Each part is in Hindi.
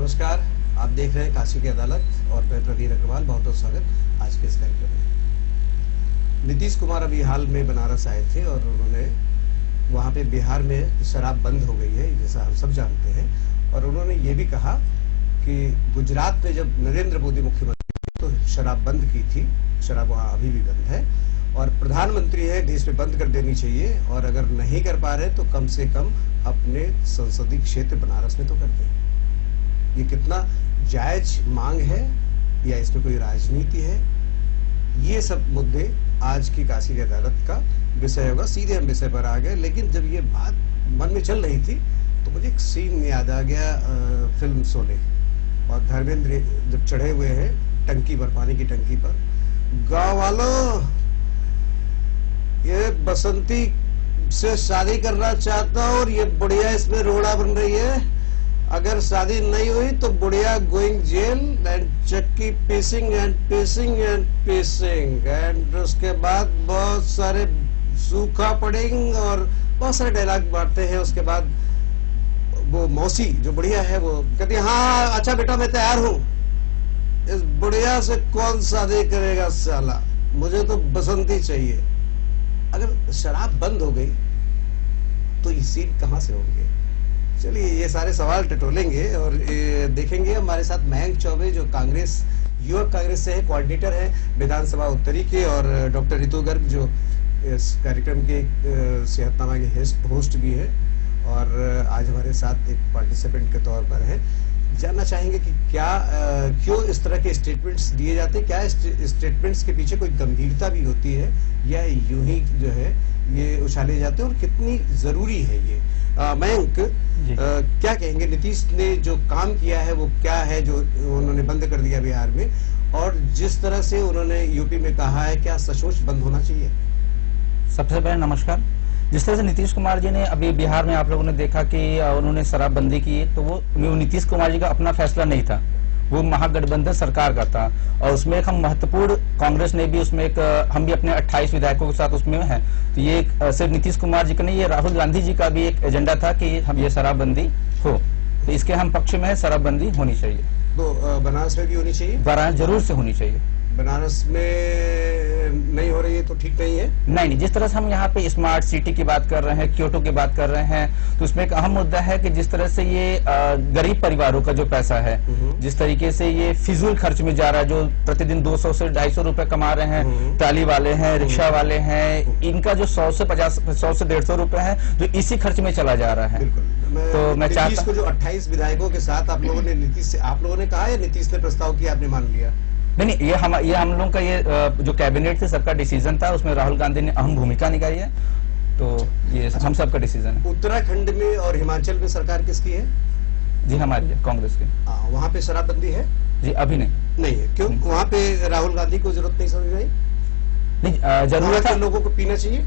नमस्कार, आप देख रहे हैं काशी की अदालत और मैं प्रवीण अग्रवाल। बहुत बहुत स्वागत आज के इस कार्यक्रम में। नीतीश कुमार अभी हाल में बनारस आए थे और उन्होंने वहां पे बिहार में शराब बंद हो गई है, जैसा हम सब जानते हैं। और उन्होंने ये भी कहा कि गुजरात में जब नरेंद्र मोदी मुख्यमंत्री तो शराब बंद की थी, शराब वहाँ अभी भी बंद है और प्रधानमंत्री है, देश में बंद कर देनी चाहिए और अगर नहीं कर पा रहे तो कम से कम अपने संसदीय क्षेत्र बनारस में तो कर दें। ये कितना जायज मांग है या इसमें कोई राजनीति है, ये सब मुद्दे आज की काशी की अदालत का विषय होगा। सीधे हम विषय पर आ गए, लेकिन जब ये बात मन में चल रही थी तो मुझे एक सीन याद आ गया फिल्म शोले। और धर्मेंद्र जब चढ़े हुए हैं टंकी पर, पानी की टंकी पर, गांव वालों ये बसंती से शादी करना चाहता हूं और ये बुढ़िया इसमें रोड़ा बन रही है, अगर शादी नहीं हुई तो बुढ़िया गोइंग जेल एंड चक्की पीसिंग एंड पीसिंग एंड पीसिंग एंड उसके बाद बहुत सारे सूखा पड़ेंगे और बहुत सारे डायलॉग बांटते हैं। उसके बाद वो मौसी जो बुढ़िया है वो कहती है, हाँ अच्छा बेटा मैं तैयार हूं, इस बुढ़िया से कौन शादी करेगा साला, मुझे तो बसंती चाहिए। अगर शराब बंद हो गई तो ये सीन कहां से होंगे? चलिए ये सारे सवाल टटोलेंगे और देखेंगे। हमारे साथ मयंक चौबे जो कांग्रेस, युवक कांग्रेस से है, कोऑर्डिनेटर है विधानसभा उत्तरी के, और डॉक्टर रितु गर्ग जो इस कार्यक्रम के सेहतनामा के होस्ट भी है और आज हमारे साथ एक पार्टिसिपेंट के तौर पर है। जानना चाहेंगे कि क्या क्यों इस तरह के स्टेटमेंट्स दिए जाते हैं, क्या स्टेटमेंट्स के पीछे कोई गंभीरता भी होती है या यूं ही जो है ये उछाले जाते हैं और कितनी जरूरी है ये। मयंक, क्या कहेंगे, नीतीश ने जो काम किया है वो क्या है जो उन्होंने बंद कर दिया बिहार में, और जिस तरह से उन्होंने यूपी में कहा है, क्या सचमुच बंद होना चाहिए? सबसे पहले नमस्कार। जिस तरह से नीतीश कुमार जी ने अभी बिहार में आप लोगों ने देखा कि उन्होंने शराबबंदी की, तो वो नीतीश कुमार जी का अपना फैसला नहीं था, वो महागठबंधन सरकार का था। और उसमें एक हम महत्वपूर्ण, कांग्रेस ने भी उसमें एक, हम भी अपने 28 विधायकों के साथ उसमें हैं, तो ये सिर्फ नीतीश कुमार जी का नहीं, ये राहुल गांधी जी का भी एक एजेंडा था कि हम ये शराबबंदी हो, तो इसके हम पक्ष में है, शराबबंदी होनी चाहिए। तो बनारस में भी होनी चाहिए? बनारस जरूर से होनी चाहिए। बनारस में नहीं हो रही है तो ठीक नहीं है? नहीं, जिस तरह से हम यहाँ पे स्मार्ट सिटी की बात कर रहे हैं, क्योटो की बात कर रहे हैं, तो उसमें एक अहम मुद्दा है कि जिस तरह से ये गरीब परिवारों का जो पैसा है, जिस तरीके से ये फिजूल खर्च में जा रहा है, जो प्रतिदिन 200 से 250 रुपए कमा रहे हैं, ट्राली वाले हैं, रिक्शा वाले हैं, इनका जो 100 से 150 रुपए है जो इसी खर्च में चला जा रहा है। तो मैं चाहता हूँ, जो 28 विधायकों के साथ आप लोगों ने नीतीश से, आप लोगों ने कहा या नीतीश ने प्रस्ताव किया, आपने मान लिया? नहीं, ये हम लोगों का ये जो कैबिनेट थे सबका डिसीजन था, उसमें राहुल गांधी ने अहम भूमिका निभाई है, तो ये हम सबका डिसीजन है। उत्तराखंड में और हिमाचल में सरकार किसकी है? जी हमारी है, कांग्रेस की। वहाँ पे शराबबंदी है? जी अभी नहीं है। क्यों? वहाँ पे राहुल गांधी को जरूरत नहीं समझ आई? नहीं, जरूरत है, लोगों को पीना चाहिए?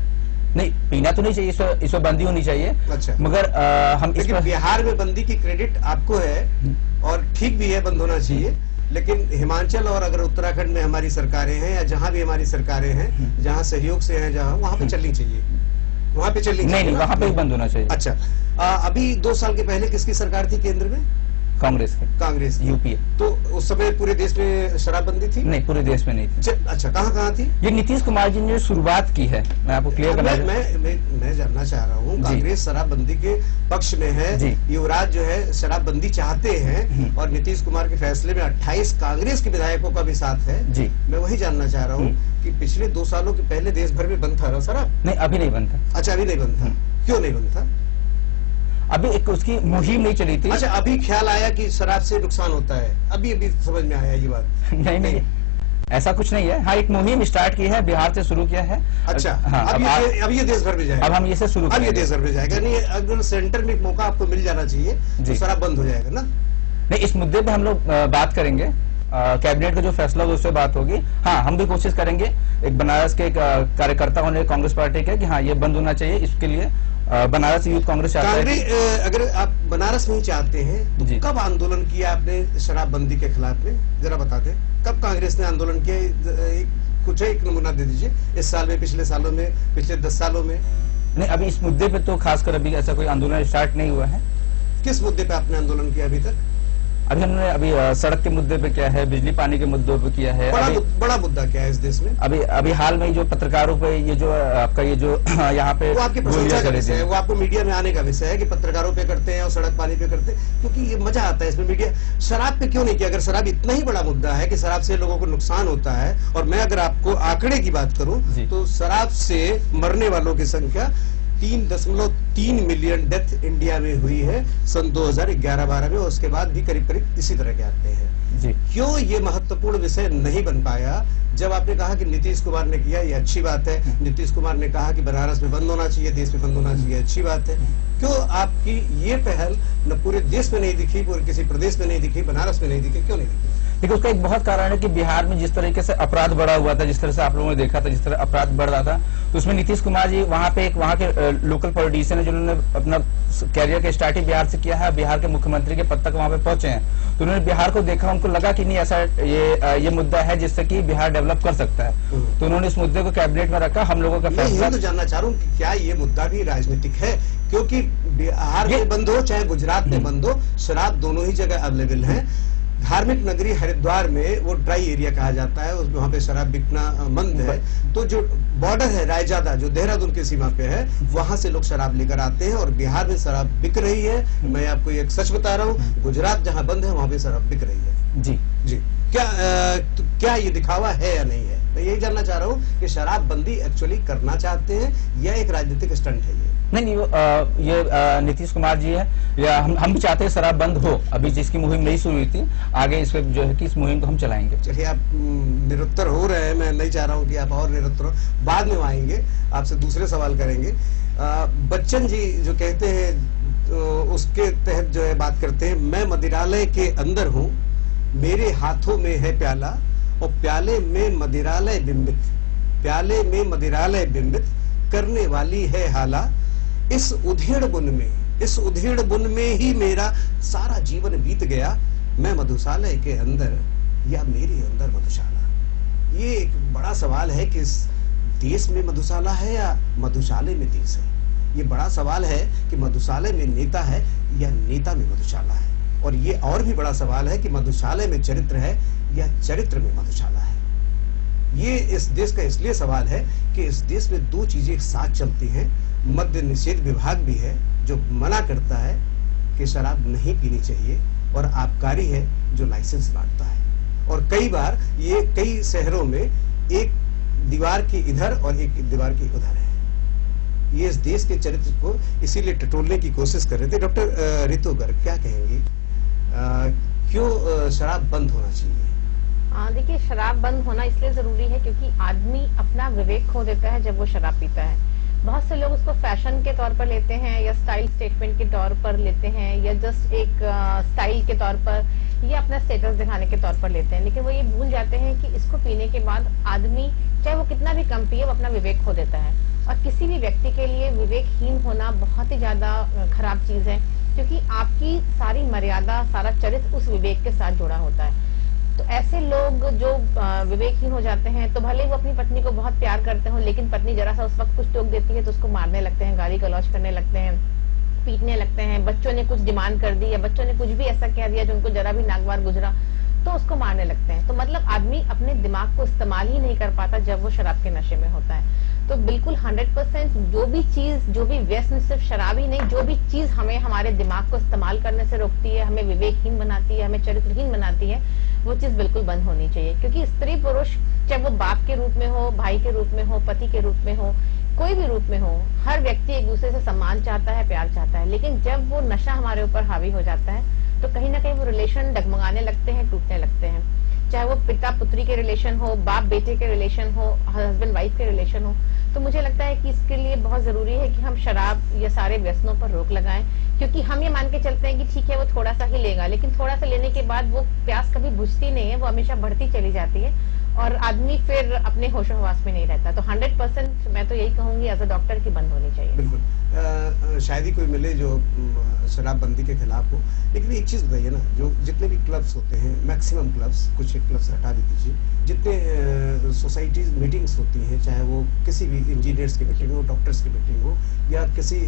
नहीं, पीना तो नहीं चाहिए, इस पर बंदी होनी चाहिए। अच्छा, मगर हम बिहार में बंदी की क्रेडिट आपको है और ठीक भी है, बंद होना चाहिए, लेकिन हिमाचल और अगर उत्तराखंड में हमारी सरकारें हैं या जहां भी हमारी सरकारें हैं, जहां सहयोग से हैं, जहां वहां पे चलनी चाहिए, वहां पे चलनी चाहिए। नहीं, वहां पे बंद होना चाहिए। अच्छा, अभी 2 साल के पहले किसकी सरकार थी केंद्र में? कांग्रेस यूपी। तो उस समय पूरे देश में शराबबंदी थी? नहीं, पूरे देश में नहीं थी। अच्छा, कहाँ थी? ये नीतीश कुमार जी ने शुरुआत की है, मैं आपको क्लियर करना मैं जानना चाह रहा हूँ। कांग्रेस शराबबंदी के पक्ष में है, युवराज जो है शराबबंदी चाहते हैं और नीतीश कुमार के फैसले में 28 कांग्रेस के विधायकों का भी साथ है जी। मैं वही जानना चाह रहा हूँ कि पिछले 2 सालों के पहले देश भर में बंद था शराब? नहीं, अभी नहीं बंद था। अच्छा, अभी नहीं बंद था, क्यों नहीं बंद था? अभी एक उसकी मुहिम नहीं चली थी। अच्छा, अभी ख्याल आया कि शराब से नुकसान होता है, अभी समझ में आया ये बात? नहीं, ऐसा कुछ नहीं है। हाँ, एक मुहिम स्टार्ट की है, बिहार से शुरू किया है। अच्छा, हाँ, अब ये देश भर में जाएगा। अब हम ये से शुरू, अब ये देश भर में जाएगा। नहीं, अगर सेंटर में एक मौका आपको मिल जाना चाहिए तो शराब बंद हो जाएगा ना? नहीं, इस मुद्दे पे हम लोग बात करेंगे, कैबिनेट का जो फैसला होगा उससे बात होगी। हाँ, हम भी कोशिश करेंगे, एक बनारस के कार्यकर्ता होने कांग्रेस पार्टी के, कि हाँ ये बंद होना चाहिए। इसके लिए बनारस यूथ कांग्रेस चाहता है। अगर आप बनारस नहीं चाहते हैं तो कब आंदोलन किया आपने शराबबंदी के खिलाफ में, जरा बता दें, कब कांग्रेस ने आंदोलन किया? कुछ एक नमूना दे दीजिए, इस साल में, पिछले सालों में, पिछले 10 सालों में। नहीं, अभी इस मुद्दे पे तो खासकर अभी ऐसा कोई आंदोलन स्टार्ट नहीं हुआ है। किस मुद्दे पे आपने आंदोलन किया अभी तक? अभी हमने सड़क के मुद्दे पे किया है, बिजली पानी के मुद्दों पे किया है। बड़ा मुद्दा क्या है इस देश में? अभी हाल में जो पत्रकारों पे ये जो आपका ये जो यहाँ पे वो आपकी प्रशंसा का विषय है, वो आपको मीडिया में आने का विषय है कि पत्रकारों पे करते हैं और सड़क पानी पे करते हैं, क्योंकि ये मजा आता है इसमें। मीडिया शराब पे क्यों नहीं किया? अगर शराब इतना ही बड़ा मुद्दा है कि शराब से लोगों को नुकसान होता है, और मैं अगर आपको आंकड़े की बात करूं तो शराब से मरने वालों की संख्या 3.3 मिलियन डेथ इंडिया में हुई है सन 2011-12 में, और उसके बाद भी करीब करीब इसी तरह के आते हैं जी। क्यों ये महत्वपूर्ण विषय नहीं बन पाया? जब आपने कहा कि नीतीश कुमार ने किया, ये अच्छी बात है। नीतीश कुमार ने कहा कि बनारस में बंद होना चाहिए, देश में बंद होना चाहिए, अच्छी बात है। क्यों आपकी ये पहल न पूरे देश में नहीं दिखी, पूरे किसी प्रदेश में नहीं दिखी, बनारस में नहीं दिखी, क्यों नहीं दिखी? देखिए, उसका एक बहुत कारण है कि बिहार में जिस तरीके से अपराध बढ़ा हुआ था, जिस तरह से आप लोगों ने देखा था, जिस तरह अपराध बढ़ रहा था, तो उसमें नीतीश कुमार जी वहाँ के लोकल पॉलिटिशियन है जिन्होंने अपना कैरियर का स्टार्टिंग बिहार से किया है, बिहार के मुख्यमंत्री के पद तक वहाँ पे पहुंचे हैं। तो उन्होंने बिहार को देखा, उनको लगा कि नहीं ऐसा ये मुद्दा है जिससे कि बिहार डेवलप कर सकता है, तो उन्होंने इस मुद्दे को कैबिनेट में रखा। हम लोगों का फैसला तो जानना चाह रहा हूँ कि क्या ये मुद्दा भी राजनीतिक है? क्योंकि बिहार में बंद हो चाहे गुजरात में बंद हो, शराब दोनों ही जगह अवेलेबल है। धार्मिक नगरी हरिद्वार में वो ड्राई एरिया कहा जाता है, उसमें वहां पे शराब बिकना बंद है। तो जो बॉर्डर है रायजादा, जो देहरादून की सीमा पे है, वहां से लोग शराब लेकर आते हैं और बिहार में शराब बिक रही है। मैं आपको एक सच बता रहा हूँ, गुजरात जहां बंद है वहां पे शराब बिक रही है। जी जी। क्या ये दिखावा है या नहीं है? मैं यही जानना चाह रहा हूँ कि शराब बंदी एक्चुअली करना चाहते हैं या एक राजनीतिक स्टंट है? नहीं, ये नीतीश कुमार जी है, या हम भी चाहते हैं शराब बंद हो। अभी जिसकी मुहिम नहीं शुरू हुई थी, आगे इस पे जो है कि इस मुहिम को हम चलाएंगे। चलिए, आप निरुत्तर हो रहे हैं, मैं नहीं चाह रहा हूं कि आप और निरुत्तर हो। बाद में आएंगे, आपसे दूसरे सवाल करेंगे। बच्चन जी जो कहते हैं उसके तहत जो है बात करते हैं, मैं मदिरालय के अंदर हूँ, मेरे हाथों में है प्याला और प्याले में मदिरालय बिंबित, प्याले में मदिरालय बिंबित करने वाली है हाला। इस उधेड़ बुन में ही मेरा सारा जीवन बीत गया, मैं मधुशालय के अंदर या मेरे अंदर मधुशाला। ये एक बड़ा सवाल है कि इस देश में मधुशाला है या मधुशाले में देश है। ये बड़ा सवाल है कि मधुशाले में नेता है या नेता में मधुशाला है। और ये और भी बड़ा सवाल है कि मधुशाले में चरित्र है या चरित्र में मधुशाला है। ये इस देश का इसलिए सवाल है कि इस देश में दो चीजें एक साथ चलती हैं। मद्य निषेध विभाग भी है जो मना करता है कि शराब नहीं पीनी चाहिए, और आबकारी है जो लाइसेंस बांटता है। और कई बार ये कई शहरों में एक दीवार के इधर और एक दीवार के उधर है। ये इस देश के चरित्र को इसीलिए टटोलने की कोशिश कर रहे थे। डॉक्टर रितु गर्ग, क्या कहेंगी, क्यों शराब बंद होना चाहिए? देखिए, शराब बंद होना इसलिए जरूरी है क्योंकि आदमी अपना विवेक खो देता है जब वो शराब पीता है। बहुत से लोग उसको फैशन के तौर पर लेते हैं, या स्टाइल स्टेटमेंट के तौर पर लेते हैं, या जस्ट एक स्टाइल के तौर पर, या अपना स्टेटस दिखाने के तौर पर लेते हैं। लेकिन वो ये भूल जाते हैं कि इसको पीने के बाद आदमी, चाहे वो कितना भी कम पिए, वो अपना विवेक खो देता है। और किसी भी व्यक्ति के लिए विवेकहीन होना बहुत ही ज्यादा खराब चीज है, क्योंकि आपकी सारी मर्यादा, सारा चरित्र उस विवेक के साथ जुड़ा होता है। तो ऐसे लोग जो विवेकहीन हो जाते हैं, तो भले वो अपनी पत्नी को बहुत प्यार करते हो, लेकिन पत्नी जरा सा उस वक्त कुछ टोक देती है तो उसको मारने लगते हैं, गाली गलौज करने लगते हैं, पीटने लगते हैं। बच्चों ने कुछ डिमांड कर दी या बच्चों ने कुछ भी ऐसा कह दिया जो उनको जरा भी नागवार गुजरा, तो उसको मारने लगते हैं। तो मतलब आदमी अपने दिमाग को इस्तेमाल ही नहीं कर पाता जब वो शराब के नशे में होता है। तो बिल्कुल 100% जो भी चीज, जो भी व्यसन, सिर्फ शराब ही नहीं, जो भी चीज हमें हमारे दिमाग को इस्तेमाल करने से रोकती है, हमें विवेकहीन बनाती है, हमें चरित्रहीन बनाती है, वो चीज बिल्कुल बंद होनी चाहिए। क्योंकि स्त्री पुरुष, चाहे वो बाप के रूप में हो, भाई के रूप में हो, पति के रूप में हो, कोई भी रूप में हो, हर व्यक्ति एक दूसरे से सम्मान चाहता है, प्यार चाहता है। लेकिन जब वो नशा हमारे ऊपर हावी हो जाता है तो कहीं ना कहीं वो रिलेशन डगमगाने लगते हैं, टूटने लगते हैं। चाहे वो पिता पुत्री के रिलेशन हो, बाप बेटे के रिलेशन हो, हस्बैंड वाइफ के रिलेशन हो। तो मुझे लगता है कि इसके लिए बहुत जरूरी है कि हम शराब या सारे व्यसनों पर रोक लगाएं। क्योंकि हम ये मान के चलते हैं कि ठीक है, वो थोड़ा सा ही लेगा, लेकिन थोड़ा सा लेने के बाद वो प्यास कभी बुझती नहीं है, वो हमेशा बढ़ती चली जाती है और आदमी फिर अपने होशो हवास में नहीं रहता। तो 100% मैं तो यही कहूंगी एज अ डॉक्टर की बंद होनी चाहिए। बिल्कुल। शायद ही कोई मिले जो शराबबंदी के खिलाफ हो। लेकिन एक चीज बताइए ना, जो जितने भी क्लब क्लब्स होते हैं, मैक्सिमम क्लब्स, कुछ एक क्लब्स हटा भी दीजिए, जितने सोसाइटीज मीटिंग्स होती हैं, चाहे वो किसी भी इंजीनियर्स की मीटिंग हो, डॉक्टर्स की मीटिंग हो, या किसी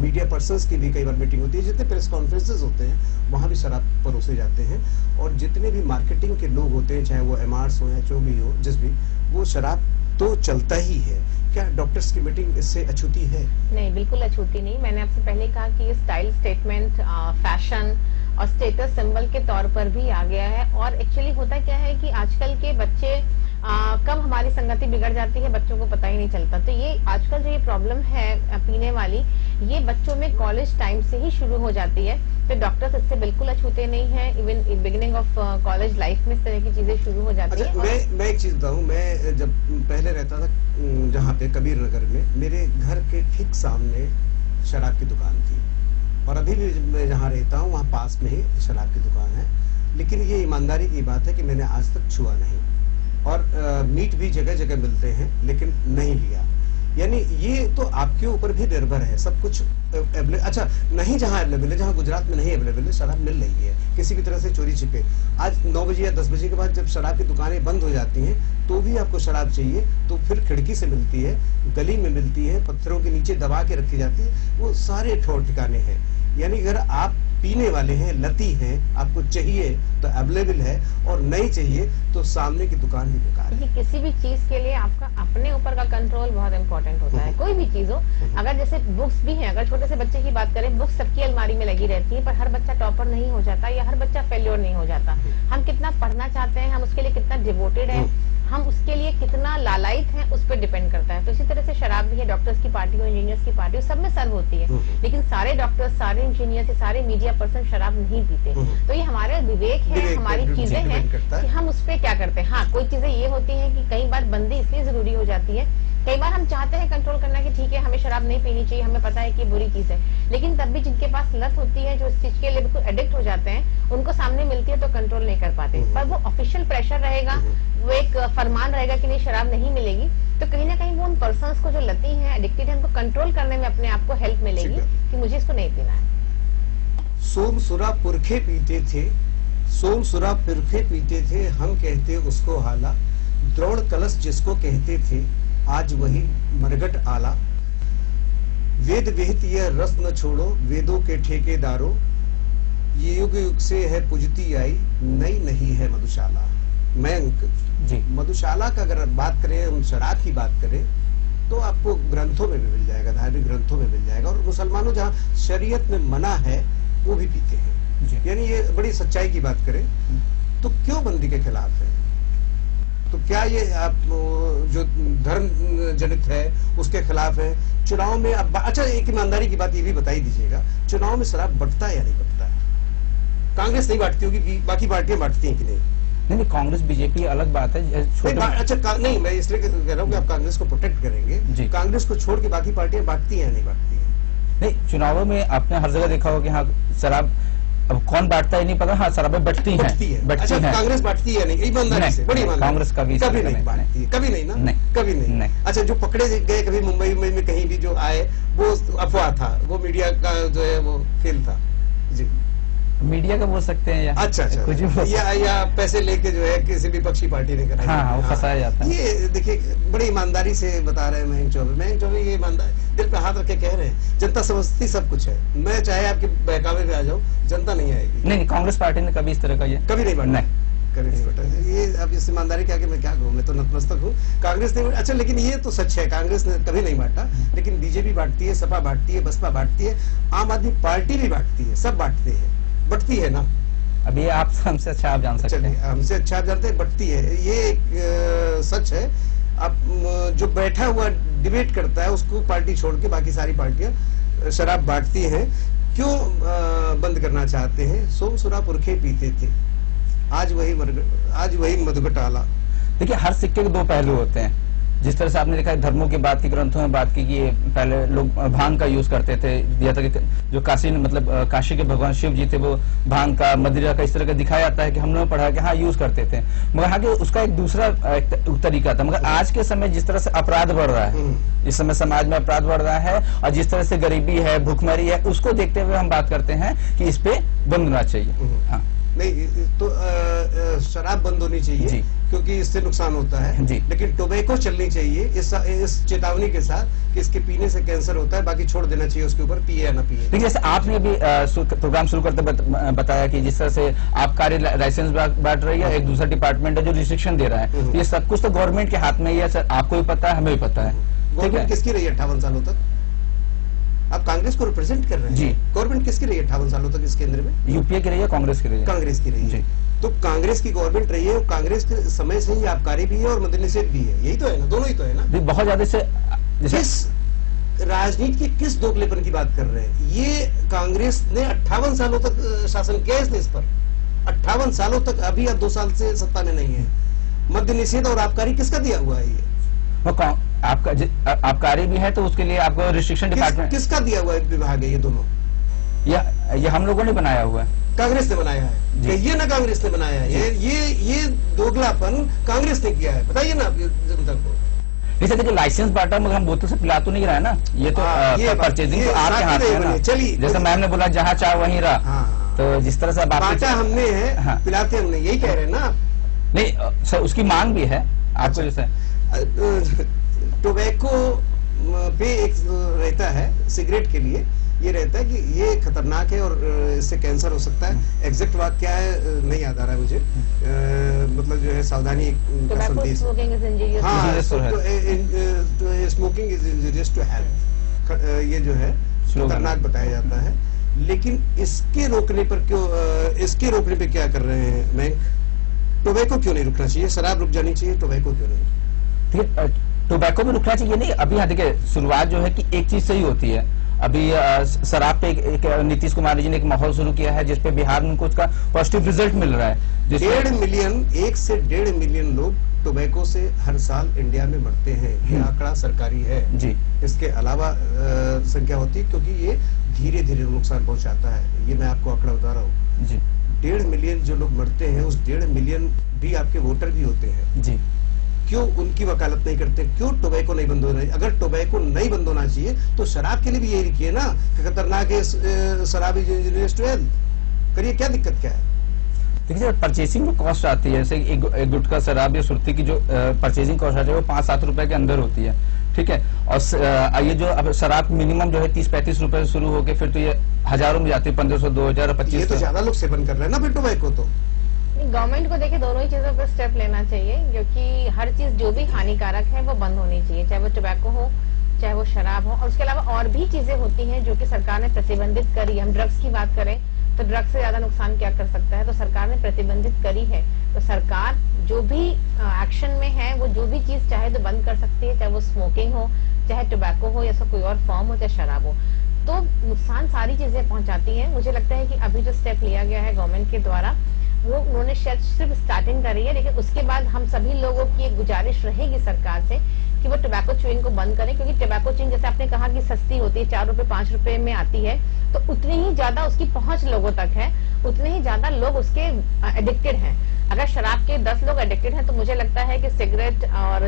मीडिया पर्सन्स की भी कई बार मीटिंग होती है, जितने प्रेस कॉन्फ्रेंसेज होते हैं वहाँ भी शराब परोसे जाते हैं। और जितने भी मार्केटिंग के लोग होते हैं, चाहे वो एमआरस हो या जो भी हो, जिस भी, वो शराब तो चलता ही है। क्या डॉक्टर्स की मीटिंग इससे अछूती है? नहीं, बिल्कुल अछूती नहीं। मैंने आपसे पहले कहा कि ये स्टाइल स्टेटमेंट, फैशन और स्टेटस सिंबल के तौर पर भी आ गया है। और एक्चुअली होता क्या है कि आजकल के बच्चे कब हमारी संगति बिगड़ जाती है बच्चों को पता ही नहीं चलता। तो ये आजकल जो ये प्रॉब्लम है पीने वाली, ये बच्चों में कॉलेज टाइम से ही शुरू हो जाती है। तो डॉक्टर्स इससे बिल्कुल अछूते नहीं हैं। Even beginning of college life में इस तरह की चीजें शुरू हो जाती अच्छा, है। मैं एक चीज बताऊं, मैं जब पहले रहता था जहाँ पे कबीर नगर में, मेरे घर के ठीक सामने शराब की दुकान थी, और अभी भी मैं जहाँ रहता हूँ वहाँ पास में ही शराब की दुकान है। लेकिन ये ईमानदारी की बात है कि मैंने आज तक छुआ नहीं, और मीट भी जगह जगह मिलते हैं लेकिन नहीं लिया। यानी ये तो आपके ऊपर भी निर्भर है, सब कुछ अच्छा नहीं जहाँ अवेलेबल है, जहाँ गुजरात में नहीं अवेलेबल है, शराब मिल रही है किसी भी तरह से चोरी छिपे। आज 9 बजे या 10 बजे के बाद जब शराब की दुकानें बंद हो जाती हैं तो भी आपको शराब चाहिए तो फिर खिड़की से मिलती है, गली में मिलती है, पत्थरों के नीचे दबा के रखी जाती है, वो सारे ठौर ठिकाने हैं। यानी अगर आप पीने वाले हैं, लती हैं, आपको चाहिए तो अवेलेबल है, और नहीं चाहिए तो सामने की दुकान ही बेकार है। किसी भी चीज के लिए आपका अपने ऊपर का कंट्रोल बहुत इंपॉर्टेंट होता है। कोई भी चीज हो, अगर जैसे बुक्स भी हैं, अगर छोटे से बच्चे की बात करें, बुक्स सबकी अलमारी में लगी रहती है, पर हर बच्चा टॉपर नहीं हो जाता या हर बच्चा फेल्योर नहीं हो जाता। हम कितना पढ़ना चाहते हैं, हम उसके लिए कितना डिवोटेड है, हम उसके लिए कितना लालायित हैं, उस पर डिपेंड करता है। तो इसी तरह से शराब भी है, डॉक्टर्स की पार्टी हो, इंजीनियर्स की पार्टी हो, सब में सर्व होती है, लेकिन सारे डॉक्टर्स, सारे इंजीनियर, सारे मीडिया पर्सन शराब नहीं पीते। तो ये हमारे विवेक है, हमारी चीजें हैं कि हम उस पर क्या करते हैं। हाँ, कोई चीजें ये होती है कि कई बार बंदी इसलिए जरूरी हो जाती है, कई बार हम चाहते हैं कंट्रोल करना कि ठीक है हमें शराब नहीं पीनी चाहिए, हमें पता है कि बुरी चीज है, लेकिन तब भी जिनके पास लत होती है, जो इस चीज के लिए बिल्कुल एडिक्ट हो जाते हैं, उनको सामने मिलती है तो कंट्रोल नहीं कर पाते। पर वो ऑफिशियल प्रेशर रहेगा, वो एक फरमान रहेगा कि नहीं शराब नहीं मिलेगी, तो कहीं ना कहीं वो उन पर्सन्स को जो लती हैं, एडिक्टेड है, उनको कंट्रोल करने में अपने आप को हेल्प मिलेगी कि मुझे इसको नहीं पीना है। सोम सुरा पुरखे पीते थे, सोम सुरा पुरखे पीते थे, हम कहते उसको हाला, द्रोण कलश जिसको कहते थे, आज वही मरगट आला। वेद विहित यह रस न छोड़ो, वेदों के ठेकेदारों, ये युग युग से है पुजती आई, नई नहीं है मधुशाला। मयंक जी, मधुशाला का अगर बात करें, हम शराब की बात करें, तो आपको ग्रंथों में भी मिल जाएगा, धार्मिक ग्रंथों में मिल जाएगा, और मुसलमानों जहाँ शरीयत में मना है वो भी पीते हैं। यानी ये बड़ी सच्चाई की बात करें तो क्यों बंदी के खिलाफ है? तो क्या ये आप जो धर्म जनित है उसके खिलाफ है? चुनाव में अब अच्छा, एक ईमानदारी की बात ये भी बताई दीजिएगा, चुनाव में शराब बंटता है या नहीं बंटता है? कांग्रेस नहीं बांटती होगी, बाकी पार्टियां बांटती हैं कि नहीं? नहीं, कांग्रेस बीजेपी अलग बात है। अच्छा नहीं, मैं इसलिए कह रहा हूँ कि आप कांग्रेस को प्रोटेक्ट करेंगे, कांग्रेस को छोड़ के बाकी पार्टियां बांटती हैं या नहीं बांटती हैं? नहीं, चुनावों में आपने हर जगह देखा होगा कि हाँ शराब, अब कौन बांटता है नहीं पता, हाँ शराबें बटती हैं। अच्छा, कांग्रेस बांटती है नहीं? ईमानदारी से, बड़ी ईमानदारी। कांग्रेस कभी नहीं बांटती, कभी नहीं ना, कभी नहीं। अच्छा, जो पकड़े गए कभी मुंबई में कहीं भी जो आए, वो अफवाह था, वो मीडिया का जो है वो खेल था। जी, मीडिया का बोल सकते हैं या अच्छा कुछ या पैसे लेके जो है किसी विपक्षी पार्टी ने करा। हाँ, वो फंसाया जाता है। ये देखिए बड़ी ईमानदारी से बता रहे हैं मयंक चौबे, ये ईमानदार दिल पे हाथ रख के कह रहे हैं, जनता समझती सब कुछ है। मैं चाहे आपके बहकावे पे आ जाऊं, जनता नहीं आएगी। नहीं, कांग्रेस पार्टी ने कभी इस तरह का ये कभी नहीं बांटा, कभी नहीं बांटा। ये अब इस ईमानदारी के आगे मैं क्या कहूँ, मैं तो नतमस्तक हूँ। कांग्रेस ने, अच्छा लेकिन ये तो सच है, कांग्रेस ने कभी नहीं बांटा, लेकिन बीजेपी बांटती है, सपा बांटती है, बसपा बांटती है, आम आदमी पार्टी भी बांटती है, सब बांटते हैं, बटती है ना। अभी आप हमसे अच्छा आप जान सकते हैं, हमसे अच्छा आप जानते हैं, बटती है, ये एक सच है। आप जो बैठा हुआ डिबेट करता है उसको पार्टी छोड़ के बाकी सारी पार्टियां शराब बांटती हैं। क्यों बंद करना चाहते हैं? सोम सुरा पुरखे पीते थे, आज वही मधुगट आला। देखिए, हर सिक्के के दो पहलू होते हैं। जिस तरह से आपने देखा है, धर्मों की बात की, ग्रंथों में बात की कि पहले लोग भांग का यूज करते थे, दिया था कि जो काशी के भगवान शिव जी थे वो भांग का, मदिरा का इस तरह का दिखाया जाता है कि हम लोगों ने पढ़ा कि हाँ यूज करते थे, मगर हाँ कि उसका एक दूसरा तरीका था। मगर आज के समय जिस तरह से अपराध बढ़ रहा है, इस समय समाज में अपराध बढ़ रहा है, और जिस तरह से गरीबी है, भूखमरी है, उसको देखते हुए हम बात करते हैं कि इस पे बंद होना चाहिए। हाँ, नहीं तो शराब बंद होनी चाहिए जी। क्योंकि इससे नुकसान होता है जी। लेकिन टोबैको चलनी चाहिए इस चेतावनी के साथ कि इसके पीने से कैंसर होता है, बाकी छोड़ देना चाहिए उसके ऊपर, पिए या ना पिए। देखिए जैसे आपने अभी प्रोग्राम शुरू करते बताया कि जिस तरह से आबकारी लाइसेंस बांट रही है, एक दूसरा डिपार्टमेंट है जो रिस्ट्रिक्शन दे रहा है, तो ये सब कुछ तो गवर्नमेंट के हाथ में ही है सर, आपको भी पता है, हमें भी पता है, ठीक गवर्नमेंट है। किसकी रही है 58 सालों तक? आप कांग्रेस को रिप्रेजेंट कर रहे हैं जी। गवर्नमेंट किसकी रही है 58 सालों तक इस केंद्र में? यूपीए की रही है, कांग्रेस की रही है? कांग्रेस की रही है। जी। तो कांग्रेस की गवर्नमेंट रही है और कांग्रेस के समय से ही आबकारी भी है और मद्य निषेध भी है, यही तो है ना, दोनों ही तो है ना। भी बहुत ज्यादा से किस राजनीति के किस दोगलेपन की बात कर रहे हैं? ये कांग्रेस ने 58 सालों तक शासन किया इस देश पर, 58 सालों तक, अभी अब 2 साल से सत्ता में नहीं है। मद्य निषेध और आबकारी किसका दिया हुआ है? ये आपका आबकारी भी है तो उसके लिए आपको रिस्ट्रिक्शन डिपार्टमेंट किसका दिया हुआ विभाग है? ये दोनों ये हम लोगों ने बनाया हुआ है, कांग्रेस ने बनाया है। कहिए ना कांग्रेस ने बनाया है, ये दोगलापन कांग्रेस ने किया है, बताइए ना जनता को। जैसे देखिए लाइसेंस बांटा मगर हम बोतल से पिला तो नहीं रहा है ना, ये तो परचेजिंग तो आपके हाथ में है ना। चलिए जैसे मैम ने बोला जहाँ चाह वहीं रहा, तो जिस तरह से बांटा हमने है, हाँ। पिलाते हमने, यही कह रहे हैं ना। नहीं सर, उसकी मांग भी है आपको, जैसे टोबैको पे एक रहता है, सिगरेट के लिए ये रहता है कि ये खतरनाक है और इससे कैंसर हो सकता है। एग्जैक्ट वाक्य क्या है नहीं याद आ रहा है मुझे, मतलब जो है सावधानी का संदेश। हाँ, smoking is injurious to health, ये जो है खतरनाक बताया जाता है। लेकिन इसके रोकने पर क्यों, इसके रोकने पे क्या कर रहे हैं? मैं टोबैको क्यों नहीं रुकना चाहिए? शराब रुक जानी चाहिए, टोबैको क्यों नहीं? टोबैको में रुकना चाहिए नहीं। अभी यहाँ देखिए शुरुआत जो है कि एक चीज सही होती है, अभी शराब पे एक नीतीश कुमार जी ने एक माहौल शुरू किया है जिसपे बिहार में उनको उसका पॉजिटिव रिजल्ट मिल रहा है। 1 से 1.5 मिलियन लोग टोबैको से हर साल इंडिया में मरते हैं, ये आंकड़ा सरकारी है जी। इसके अलावा संख्या होती है क्योंकि ये धीरे धीरे नुकसान पहुंचाता है, ये मैं आपको आंकड़ा बता रहा हूँ जी। 1.5 मिलियन जो लोग मरते हैं, उस 1.5 मिलियन भी आपके वोटर भी होते हैं जी। क्यों उनकी वकालत नहीं करते? क्यों टोबैको नहीं बंद हो रही? अगर टोबैको नहीं बंद होना चाहिए तो शराब के लिए भी यही लिखिए ना कि खतरनाक है शराब करिए, क्या दिक्कत क्या है? देखिए परचेसिंग जो कॉस्ट आती है, जैसे एक गुटखा शराब या सुर्ती की जो परचेसिंग कॉस्ट आती है वो 5-7 रुपए के अंदर होती है, ठीक है। और ये जो अब शराब मिनिमम जो है 30-35 रुपए से शुरू होकर फिर तो ये हजारों में जाती है, 1500, 2000, 2500। ये तो ज्यादा लोग सेवन कर रहे हैं ना फिर टोबैको तो। गवर्नमेंट को देखिए दोनों ही चीजों पर स्टेप लेना चाहिए, क्योंकि हर चीज जो भी हानिकारक है वो बंद होनी चाहिए, चाहे वो टोबैको हो चाहे वो शराब हो। और उसके अलावा और भी चीजें होती हैं जो कि सरकार ने प्रतिबंधित करी। हम ड्रग्स की बात करें तो ड्रग्स से ज्यादा नुकसान क्या कर सकता है, तो सरकार ने प्रतिबंधित करी है। तो सरकार जो भी एक्शन में है वो जो भी चीज चाहे तो बंद कर सकती है, चाहे वो स्मोकिंग हो, चाहे टोबैको हो, या कोई और फॉर्म हो, चाहे शराब हो। तो नुकसान सारी चीजें पहुंचाती हैं। मुझे लगता है कि अभी जो स्टेप लिया गया है गवर्नमेंट के द्वारा, वो उन्होंने शायद सिर्फ स्टार्टिंग करी है, लेकिन उसके बाद हम सभी लोगों की एक गुजारिश रहेगी सरकार से कि वो टोबैको च्यूइंग को बंद करें। क्योंकि टोबैको च्यूइंग जैसे आपने कहा कि सस्ती होती है, 4 रुपए 5 रुपए में आती है, तो उतनी ही ज्यादा उसकी पहुंच लोगों तक है, उतने ही ज्यादा लोग उसके एडिक्टेड हैं। अगर शराब के 10 लोग एडिक्टेड हैं तो मुझे लगता है कि सिगरेट और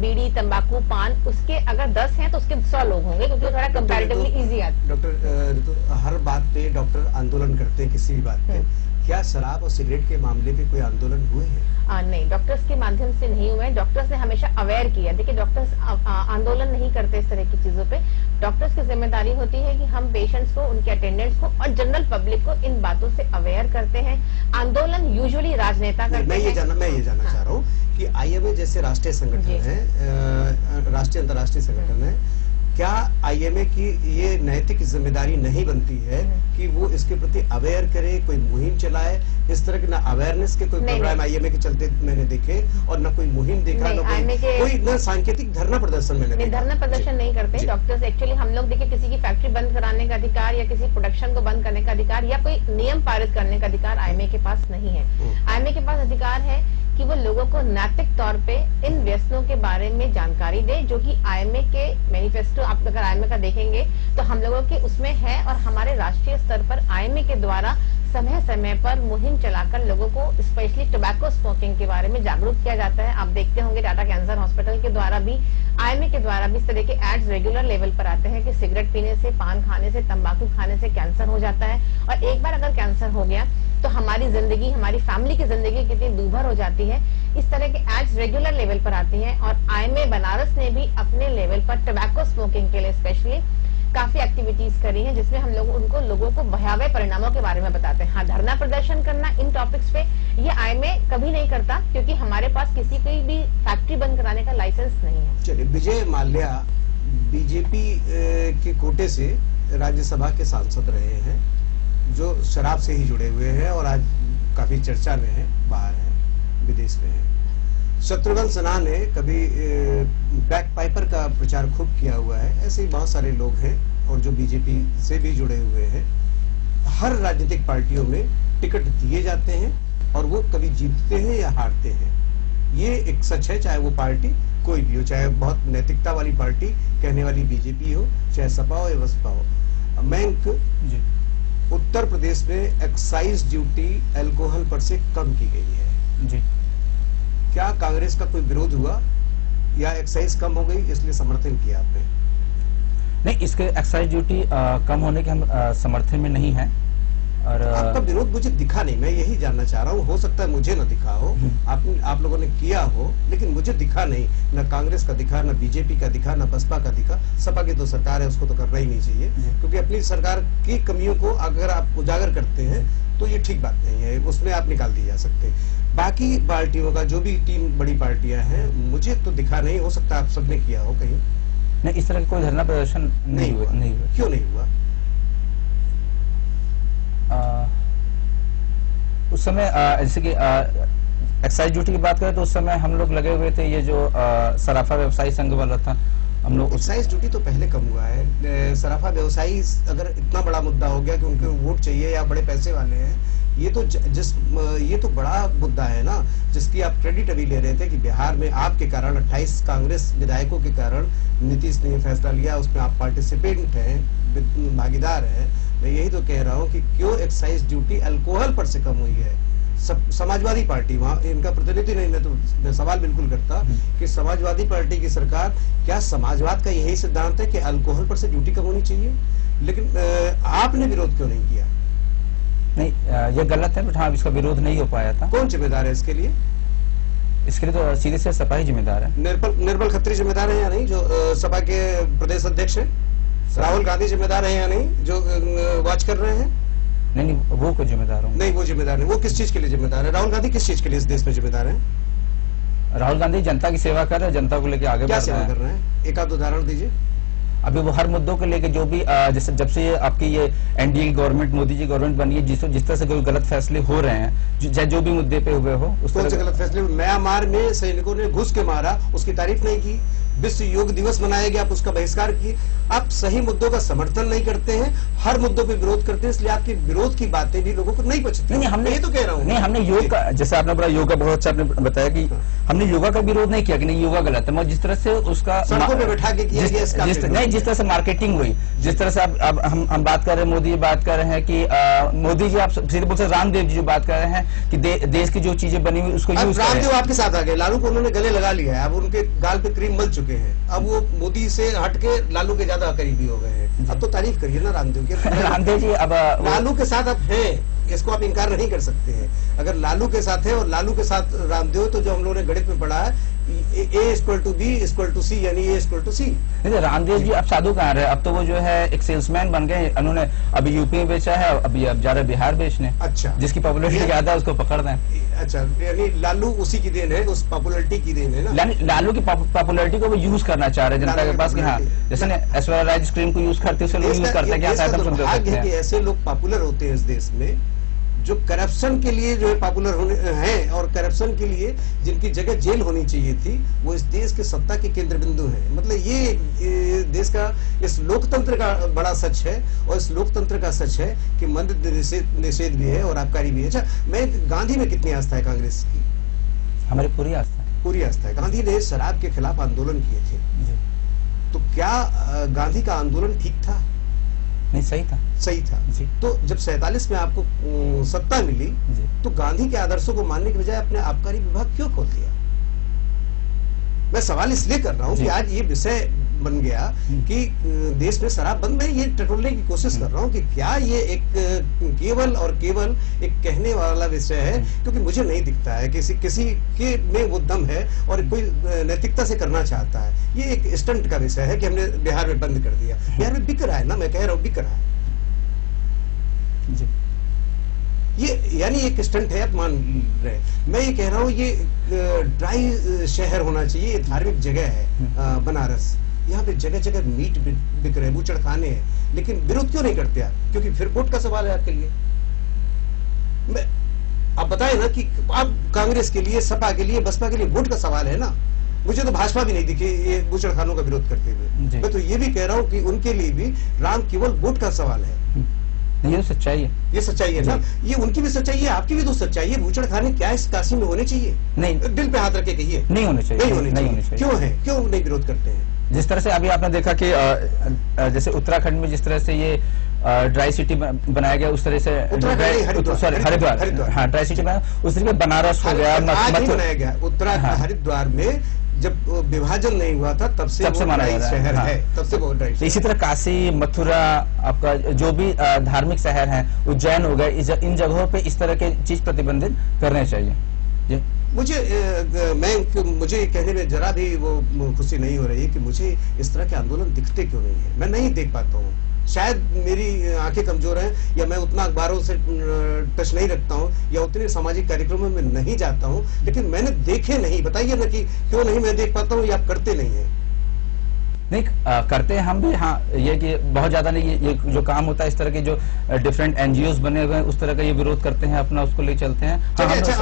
बीड़ी, तंबाकू, पान, उसके अगर 10 हैं तो उसके 100 लोग होंगे, क्योंकि थोड़ा कंपैरेटिवली इजी आता है। डॉक्टर हर बात पे डॉक्टर आंदोलन करते हैं, किसी भी बात पे। क्या शराब और सिगरेट के मामले पे कोई आंदोलन हुए हैं? नहीं, डॉक्टर्स के माध्यम से नहीं हुए। डॉक्टर्स ने हमेशा अवेयर किया। देखिए डॉक्टर्स आंदोलन नहीं करते इस तरह की चीजों पे। डॉक्टर्स की जिम्मेदारी होती है कि हम पेशेंट्स को, उनके अटेंडेंट्स को और जनरल पब्लिक को इन बातों से अवेयर करते हैं। आंदोलन यूजुअली राजनेता करते हैं। मैं ये जानना चाह रहा हूँ कि आईएमए जैसे राष्ट्रीय संगठन है, राष्ट्रीय अंतर्राष्ट्रीय संगठन है, क्या आईएमए की ये नैतिक जिम्मेदारी नहीं बनती है कि वो इसके प्रति अवेयर करे, कोई मुहिम चलाए? इस तरह के ना अवेयरनेस के कोई प्रोग्राम आईएमए के चलते मैंने देखे और ना कोई मुहिम देखा, ना कोई ना सांकेतिक धरना प्रदर्शन मैंने देखा। धरना प्रदर्शन नहीं करते डॉक्टर्स। एक्चुअली हम लोग देखिए किसी की फैक्ट्री बंद कराने का अधिकार या किसी प्रोडक्शन को बंद करने का अधिकार या कोई नियम पारित करने का अधिकार आईएमए के पास नहीं है। आईएमए के पास अधिकार है कि वो लोगों को नैतिक तौर पे इन व्यसनों के बारे में जानकारी दे, जो कि आईएमए के मैनिफेस्टो आप अगर आईएमए का देखेंगे तो हम लोगों के उसमें है। और हमारे राष्ट्रीय स्तर पर आईएमए के द्वारा समय समय पर मुहिम चलाकर लोगों को स्पेशली टोबैको स्मोकिंग के बारे में जागरूक किया जाता है। आप देखते होंगे टाटा कैंसर हॉस्पिटल के द्वारा भी, आईएमए के द्वारा भी इस तरह के एड्स रेगुलर लेवल पर आते हैं कि सिगरेट पीने से, पान खाने से, तंबाकू खाने से कैंसर हो जाता है। और एक बार अगर कैंसर हो गया तो हमारी जिंदगी, हमारी फैमिली की जिंदगी कितनी दूभर हो जाती है। इस तरह के एड्स रेगुलर लेवल पर आती हैं और IMA बनारस ने भी अपने लेवल पर टबैको स्मोकिंग के लिए स्पेशली काफी एक्टिविटीज करी हैं, जिसमें हम लोगों को भयावह परिणामों के बारे में बताते हैं। हाँ, धरना प्रदर्शन करना इन टॉपिक्स पे ये IMA कभी नहीं करता, क्योंकि हमारे पास किसी की भी फैक्ट्री बंद कराने का लाइसेंस नहीं है। चलिए, विजय माल्या बीजेपी के कोटे से राज्यसभा के सांसद रहे हैं, जो शराब से ही जुड़े हुए हैं और आज काफी चर्चा में है, बाहर है, विदेश में है। शत्रुघ्न सिन्हा ने कभी बैक पाइपर का प्रचार खूब किया हुआ है। ऐसे ही बहुत सारे लोग हैं और जो बीजेपी से भी जुड़े हुए हैं। हर राजनीतिक पार्टियों में टिकट दिए जाते हैं और वो कभी जीतते हैं या हारते हैं, ये एक सच है, चाहे वो पार्टी कोई भी हो, चाहे बहुत नैतिकता वाली पार्टी कहने वाली बीजेपी हो, चाहे सपा हो या बसपा हो। मयंक, उत्तर प्रदेश में एक्साइज ड्यूटी अल्कोहल पर से कम की गई है जी। क्या कांग्रेस का कोई विरोध हुआ या एक्साइज कम हो गई इसलिए समर्थन किया आपने? नहीं, इसके एक्साइज ड्यूटी कम होने के हम समर्थन में नहीं है। और आपका विरोध मुझे दिखा नहीं, मैं यही जानना चाह रहा हूँ। हो सकता है मुझे न दिखा हो, आप लोगों ने किया हो, लेकिन मुझे दिखा नहीं। न कांग्रेस का दिखा, न बीजेपी का दिखा, न बसपा का दिखा। सपा की तो सरकार है, उसको तो करना ही नहीं चाहिए, क्योंकि अपनी सरकार की कमियों को अगर आप उजागर करते हैं तो ये ठीक बात नहीं है, उसमें आप निकाल दिए जा सकते। बाकी पार्टियों का जो भी 3 बड़ी पार्टियां हैं, मुझे तो दिखा नहीं। हो सकता है आप सबने किया हो कहीं। नहीं, इस तरह का कोई धरना प्रदर्शन नहीं हुआ। क्यों नहीं हुआ? उस समय जैसे कि एक्साइज ड्यूटी की बात करें तो उस समय हम लोग लगे हुए थे, ये जो सराफा व्यवसायी संघ वाला था, हम लोग। एक्साइज ड्यूटी तो पहले कम हुआ है। सराफा व्यवसायी अगर इतना बड़ा मुद्दा हो गया कि उनको वोट चाहिए या बड़े पैसे वाले हैं, ये तो बड़ा मुद्दा है ना, जिसकी आप क्रेडिट अभी ले रहे थे कि बिहार में आपके कारण 28 कांग्रेस विधायकों के कारण नीतीश ने फैसला लिया, उसमें आप पार्टिसिपेंट हैं, भागीदार हैं। मैं यही तो कह रहा हूँ कि क्यों एक्साइज ड्यूटी अल्कोहल पर से कम हुई है। समाजवादी पार्टी, वहाँ इनका प्रतिनिधि नहीं, मैं सवाल बिल्कुल करता कि समाजवादी पार्टी की सरकार, क्या समाजवाद का यही सिद्धांत है कि अल्कोहल पर से ड्यूटी कम होनी चाहिए? लेकिन आपने विरोध क्यों नहीं किया? नहीं, ये गलत है, बट हाँ, इसका विरोध नहीं हो पाया था। कौन जिम्मेदार है इसके लिए? इसके लिए तो सीधे से सपा ही जिम्मेदार है। निर्मल खत्री जिम्मेदार है या नहीं, जो सपा के प्रदेश अध्यक्ष है? राहुल गांधी जिम्मेदार है या नहीं, जो वॉच कर रहे हैं? नहीं, वो को जिम्मेदार हूँ। नहीं, वो जिम्मेदार नहीं। वो किस चीज के लिए जिम्मेदार है? राहुल गांधी किस चीज के लिए इस देश में जिम्मेदार है? राहुल गांधी जनता की सेवा कर रहे हैं, जनता को लेकर आगे बढ़ रहे हैं। क्या सेवा कर रहे हैं? एक आध उदाहरण दीजिए। अभी वो हर मुद्दों को लेके जो भी जैसे जब से ये आपकी ये एनडीए की गवर्नमेंट, मोदी जी गवर्नमेंट बनी है, जिस तरह से कोई गलत फैसले हो रहे हैं, जो भी मुद्दे पे हुए हो, उस कौन से गलत फैसले? म्यांमार में सैनिकों ने घुस के मारा, उसकी तारीफ नहीं की। विश्व योग दिवस मनाया गया, आप उसका बहिष्कार किए। आप सही मुद्दों का समर्थन नहीं करते हैं, हर मुद्दों पे विरोध करते हैं, इसलिए आपकी विरोध की बातें भी लोगों को नहीं पचती। नहीं, हमने ये तो कह रहा हूँ। नहीं, हमने योग का, जैसे आपने बोला योगा, बहुत अच्छा आपने बताया कि हमने योगा का विरोध नहीं किया कि नहीं योगा गलत है, मगर जिस तरह से उसका सड़कों पे बैठा के किया गया, इसका नहीं, जिस तरह से मार्केटिंग हुई, जिस तरह से अब हम बात कर रहे हैं, मोदी बात कर रहे हैं कि मोदी जी, आप सीधे बोल सकते, रामदेव जी जो बात कर रहे हैं कि देश की जो चीजें बनी हुई उसको यूज करें। रामदेव आपके साथ आ गए, लालू को उन्होंने गले लगा लिया है, अब उनके गाल पे क्रीम मल चुके हैं, अब वो मोदी से हटके लालू के ज्यादा करीबी हो गए हैं। अब तो तारीफ करिए ना रामदेव की। रामदेव जी अब लालू के साथ अब हैं, इसको आप इनकार नहीं कर सकते हैं। अगर लालू के साथ है और लालू के साथ रामदेव, तो जो हम लोगों ने गणित में पढ़ा है, A=B=C, यानी A=C। नहीं, रामदेव जी अब साधु कहाँ रहे, अब तो वो जो है एक सेल्समैन बन गए। उन्होंने अभी यूपी में बेचा है, अभी अब जा रहे बिहार बेचने। अच्छा, जिसकी पॉपुलरिटी ज्यादा है उसको पकड़ दें। अच्छा, यानी लालू उसी की देन है, उस पॉपुलरिटी की देन है ना। लालू की पॉपुलरिटी को वो यूज करना चाह रहे हैं जनता के पास कि हाँ, जैसे ऐश्वर्या राय जिस क्रीम को यूज करते हैं, यूज करते हैं, क्या फायदा समझ सकते हैं। ऐसे लोग पॉपुलर होते हैं इस देश में, जो करप्शन के लिए जो है पॉपुलर होने हैं, और करप्शन के लिए जिनकी जगह जेल होनी चाहिए थी, वो इस देश के सत्ता के केंद्र बिंदु हैं। मतलब ये देश का, इस लोकतंत्र का बड़ा सच है, और इस लोकतंत्र का सच है कि मद्य निषेध भी है और आबकारी भी है। अच्छा, मैं गांधी में कितनी आस्था है कांग्रेस की? हमारी पूरी आस्था है। पूरी आस्था है। गांधी ने शराब के खिलाफ आंदोलन किए थे, तो क्या गांधी का आंदोलन ठीक था? नहीं, सही था जी। तो जब 47 में आपको सत्ता मिली, तो गांधी के आदर्शों को मानने के बजाय अपने आबकारी विभाग क्यों खोल दिया? मैं सवाल इसलिए कर रहा हूँ कि आज ये विषय बन गया कि देश में शराब बंद। मैं ये टटोलने की कोशिश कर रहा हूँ कि क्या ये एक केवल और केवल एक कहने वाला विषय है, क्योंकि मुझे नहीं दिखता है किसी के में वो दम है और कोई नैतिकता से करना चाहता है। ये एक स्टंट का विषय है कि हमने बिहार में बंद कर दिया। बिहार में बिक रहा है ना, मैं कह रहा हूँ बिक रहा है जी। ये, यानी एक स्टंट है, आप मान रहे। मैं ये कह रहा हूँ ये ड्राई शहर होना चाहिए, ये धार्मिक जगह है बनारस। यहाँ पे जगह जगह मीट बिक रहे, बूचड़ खाने हैं, लेकिन विरोध क्यों नहीं करते आप? क्योंकि फिर वोट का सवाल है आपके लिए। मैं आप बताए ना कि आप कांग्रेस के लिए, सपा के लिए, बसपा के लिए वोट का सवाल है ना। मुझे तो भाजपा भी नहीं दिखे ये बूचड़ खानों का विरोध करते हुए। मैं तो ये भी कह रहा हूँ कि उनके लिए भी राम केवल वोट का सवाल है। ये सच्चाई है, ये सच्चाई है ना, ये उनकी भी सच्चाई है, आपकी भी तो सच्चाई है। बूचड़ खाने क्या इस काशी में होने चाहिए? नहीं, दिल पे हाथ रख के कहिए, नहीं होने चाहिए, नहीं होने चाहिए। क्यों है, क्यों नहीं विरोध करते हैं? जिस तरह से अभी आपने देखा कि जैसे उत्तराखंड में जिस तरह से ये ड्राई सिटी बनाया गया, उस तरह से हरिद्वार, हाँ ड्राई सिटी बनाया, उस तरीके बनारस हो गया, बनाया गया। उत्तराखंड हरिद्वार में जब विभाजन नहीं हुआ था तब से वो ड्राई शहर है, तब से वो ड्राई। इसी तरह काशी, मथुरा, आपका जो भी धार्मिक शहर है, उज्जैन हो गए, इन जगहों पे इस तरह के चीज प्रतिबंधित करने चाहिए। मुझे कहने में जरा भी वो खुशी नहीं हो रही कि मुझे इस तरह के आंदोलन दिखते क्यों नहीं है। मैं नहीं देख पाता हूँ, शायद मेरी आंखें कमजोर हैं, या मैं उतना अखबारों से टच नहीं रखता हूँ, या उतने सामाजिक कार्यक्रमों में नहीं जाता हूँ, लेकिन मैंने देखे नहीं। बताइए ना कि क्यों नहीं मैं देख पाता हूँ, या आप करते नहीं है? नहीं करते हैं हम भी, हाँ ये कि बहुत ज्यादा नहीं, ये जो काम होता है इस तरह के जो डिफरेंट एनजीओज बने हुए हैं उस तरह का ये विरोध करते हैं, अपना उसको ले चलते हैं।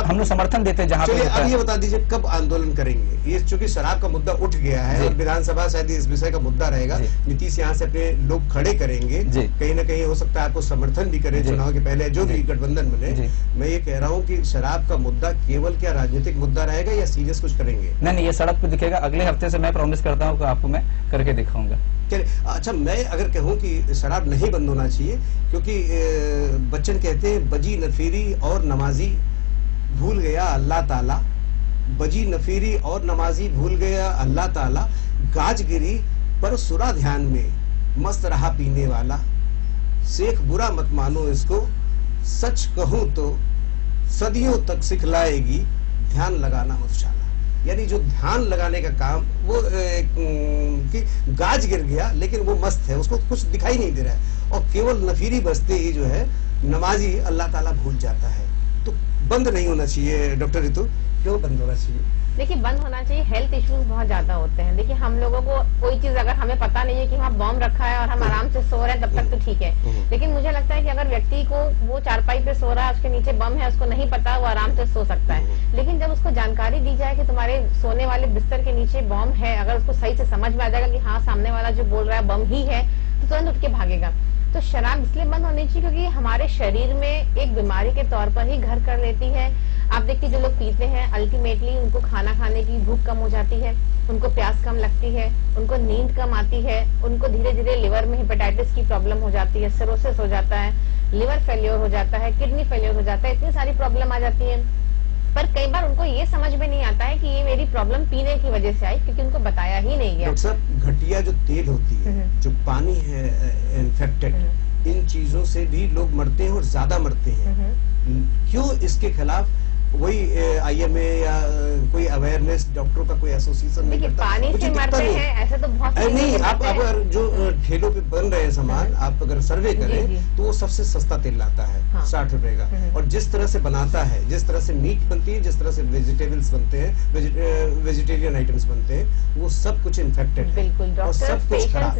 हम लोग समर्थन देते हैं जहाँ पे। अब ये बता दीजिए कब आंदोलन करेंगे? ये चूंकि शराब का मुद्दा उठ गया है और विधानसभा शायद इस विषय का मुद्दा रहेगा, नीतीश यहाँ से अपने लोग खड़े करेंगे, कहीं ना कहीं हो सकता है आपको समर्थन भी करे चुनाव के पहले, जो भी गठबंधन बने। मैं ये कह रहा हूँ कि शराब का मुद्दा केवल क्या राजनीतिक मुद्दा रहेगा या सीरियस कुछ करेंगे? नहीं, ये सड़क पे दिखेगा अगले हफ्ते से, मैं प्रॉमिस करता हूँ आपको मैं करके दिखाऊंगा। अच्छा, मैं अगर कहूं कि शराब नहीं बंद होना चाहिए, क्योंकि बच्चन कहते हैं बजी नफीरी और नमाजी भूल गया अल्लाह ताला, बजी नफीरी और नमाजी भूल गया अल्लाह ताला, गाजगिरी पर सुरा ध्यान में मस्त रहा पीने वाला, शेख बुरा मत मानो इसको, सच कहूं तो सदियों तक सिखलाएगी ध्यान लगाना मधुशाला। यानी जो ध्यान लगाने का काम वो कि गाज गिर गया लेकिन वो मस्त है, उसको कुछ दिखाई नहीं दे रहा है, और केवल नफीरी बजते ही जो है नमाजी अल्लाह ताला भूल जाता है। तो बंद नहीं होना चाहिए डॉक्टर ऋतु, क्यों बंद होना चाहिए? देखिए बंद होना चाहिए, हेल्थ इश्यूज बहुत ज्यादा होते हैं। देखिए हम लोगों को कोई चीज अगर हमें पता नहीं है कि वहाँ बॉम्ब रखा है और हम आराम से सो रहे हैं तब तक तो ठीक है, लेकिन मुझे लगता है कि अगर व्यक्ति को वो चारपाई पे सो रहा है, उसके नीचे बम है, उसको नहीं पता, वो आराम से सो सकता है। लेकिन जब उसको जानकारी दी जाए कि तुम्हारे सोने वाले बिस्तर के नीचे बम है, अगर उसको सही से समझ में आ जाएगा कि हाँ सामने वाला जो बोल रहा है बम ही है, तो तुरंत उठ के भागेगा। तो शराब इसलिए बंद होनी चाहिए क्योंकि हमारे शरीर में एक बीमारी के तौर पर ही घर कर लेती है। आप देखिए जो लोग पीते हैं अल्टीमेटली उनको खाना खाने की भूख कम हो जाती है, उनको प्यास कम लगती है, उनको नींद कम आती है, उनको धीरे धीरे लिवर में हेपेटाइटिस की प्रॉब्लम हो जाती है, सिरोसिस हो जाता है, लिवर फेल्योर हो जाता है, किडनी फेल्योर हो जाता है, इतनी सारी प्रॉब्लम आ जाती है। पर कई बार उनको ये समझ में नहीं आता है कि ये मेरी प्रॉब्लम पीने की वजह से आई, क्योंकि उनको बताया ही नहीं गया। डॉक्टर साहब, घटिया जो तेल होती है, जो पानी है इन्फेक्टेड, इन चीजों से भी लोग मरते हैं और ज्यादा मरते हैं। क्यों इसके खिलाफ वही आईएमए या कोई अवेयरनेस, डॉक्टरों का कोई एसोसिएशन नहीं करता? पानी से मरते हैं ऐसे तो बहुत नहीं। आप अगर जो ठेलों पे बन रहे हैं सामान, आप अगर सर्वे करें तो वो सबसे सस्ता तेल लाता है, 60 रुपए का, और जिस तरह से बनाता है, जिस तरह से मीट बनती है, जिस तरह से वेजिटेबल्स बनते हैं, वेजिटेरियन आइटम्स बनते हैं, वो सब कुछ इन्फेक्टेड है। बिल्कुल,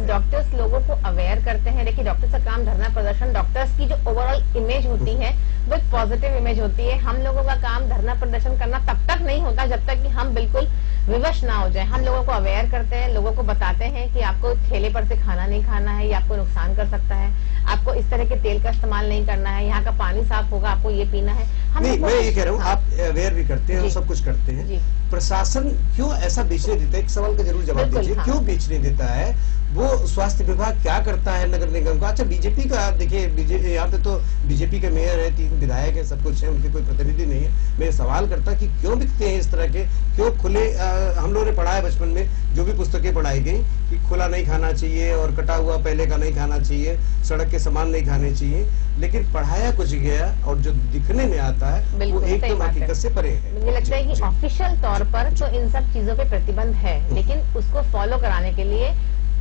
डॉक्टर्स लोगों को अवेयर करते हैं। देखिए डॉक्टर्स का काम धरना प्रदर्शन, डॉक्टर्स की जो ओवरऑल इमेज होती है वो एक पॉजिटिव इमेज होती है। हम लोगों का काम धरना प्रदर्शन करना तब तक नहीं होता जब तक कि हम बिल्कुल विवश ना हो जाए। हम लोगों को अवेयर करते हैं, लोगों को बताते हैं कि आपको ठेले पर से खाना नहीं खाना है, ये आपको नुकसान कर सकता है, आपको इस तरह के तेल का इस्तेमाल नहीं करना है, यहाँ का पानी साफ होगा, आपको ये पीना है। नहीं, मैं ये कह रहा हूँ आप अवेयर भी करते हैं और सब कुछ करते हैं, प्रशासन क्यों ऐसा बेचने देता है? एक सवाल का जरूर जवाब बिल्कुल, दीजिए, हाँ। क्यों बेचने देता है? वो स्वास्थ्य विभाग क्या करता है नगर निगम का? अच्छा, बीजेपी का आप देखिए, यहाँ पे तो बीजेपी के मेयर है, 3 विधायक है, सब कुछ है, उनके कोई प्रतिनिधि नहीं है। मैं सवाल करता कि क्यों बिकते हैं इस तरह के, क्यों खुले? हम लोगों ने पढ़ा है बचपन में, जो भी पुस्तकें पढ़ाई गई, कि खुला नहीं खाना चाहिए और कटा हुआ पहले का नहीं खाना चाहिए, सड़क के सामान नहीं खाने चाहिए, लेकिन पढ़ाया कुछ गया और जो दिखने में आता है वो बिल्कुल, सही एकदम बात है। हकीकत से परे है। मुझे लगता है कि ऑफिशियल तौर पर तो इन सब चीजों पे प्रतिबंध है, लेकिन उसको फॉलो कराने के लिए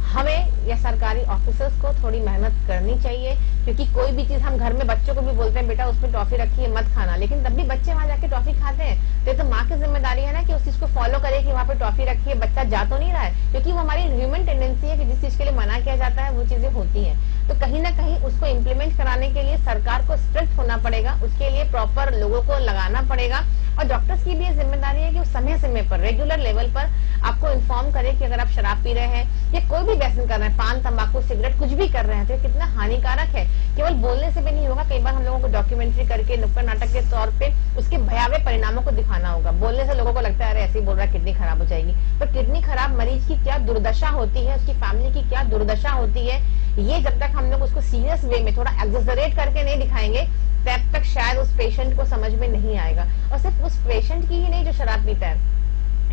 हमें या सरकारी ऑफिसर्स को थोड़ी मेहनत करनी चाहिए, क्योंकि कोई भी चीज हम घर में बच्चों को भी बोलते हैं बेटा उसमें टॉफी रखी है मत खाना, लेकिन तब भी बच्चे वहां जाके टॉफी खाते हैं। तो ये तो माँ की जिम्मेदारी है ना कि उस चीज को फॉलो करे कि वहाँ पे टॉफी रखी है, बच्चा जा तो नहीं रहा है, क्योंकि वो हमारी ह्यूमन टेंडेंसी है कि जिस चीज के लिए मना किया जाता है वो चीजें होती हैं। तो कहीं ना कहीं उसको इम्प्लीमेंट कराने के लिए सरकार को स्ट्रिक्ट होना पड़ेगा, उसके लिए प्रॉपर लोगों को लगाना पड़ेगा, और डॉक्टर्स की भी ये जिम्मेदारी है कि वो समय समय पर रेगुलर लेवल पर आपको इन्फॉर्म करे कि अगर आप शराब पी रहे हैं या कोई भी व्यसन कर रहे हैं, पान तंबाकू सिगरेट कुछ भी कर रहे हैं, तो ये कितना हानिकारक है। केवल बोलने से भी नहीं होगा, कई बार हम लोगों को डॉक्यूमेंट्री करके नुक्कड़ नाटक के तौर पे उसके भयावह परिणामों को दिखाना होगा। बोलने से लोगों को लगता है अरे ऐसे ही बोल रहा है किडनी खराब हो जाएगी, पर किडनी खराब मरीज की क्या दुर्दशा होती है, उसकी फैमिली की क्या दुर्दशा होती है, ये जब तक हम लोग उसको सीरियस वे में थोड़ा एक्सेजरेट करके नहीं दिखाएंगे तब तक शायद उस पेशेंट को समझ में नहीं आएगा। और सिर्फ उस पेशेंट की ही नहीं जो शराब पीता है,